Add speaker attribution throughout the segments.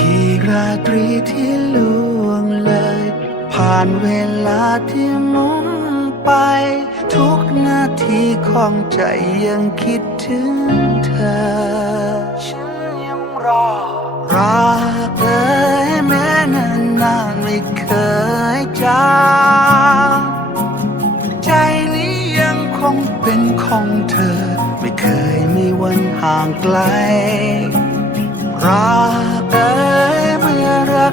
Speaker 1: กี่ราตรีที่ล่วงเลย ผ่านเวลาที่มุนไป ทุกนาทีของใจยังคิดถึงเธอ ฉันยังรอ รักเธอแม้นานนานไม่เคยจางใจนี้ยังคงเป็นของเธอ ไม่เคยมีวันห่างไกล รัก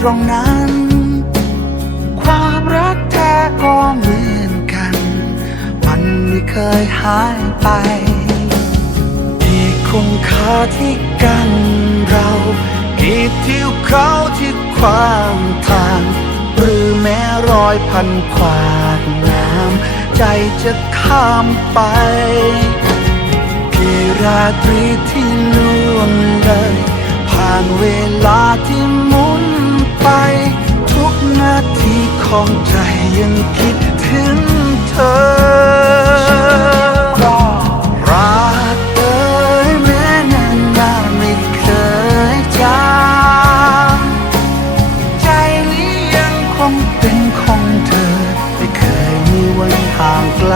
Speaker 1: ตรงนั้น ความรักแท้ก็เหมือนกัน มันไม่เคยหายไปกี่คงคาที่กันเรากี่ทิวเขาที่ขวางทาง หรือแม้รอยพันขวากน้ำใจจะข้ามไปกี่ราตรีที่ล่วงเลย ผ่านเวลาที่มุ ของใจยังคิดถึงเธอ รักเอ่ยแม้นานมาไม่เคยจาใจนี้ยังคงเป็นของเธอ ไม่เคยมีวันห่างไกล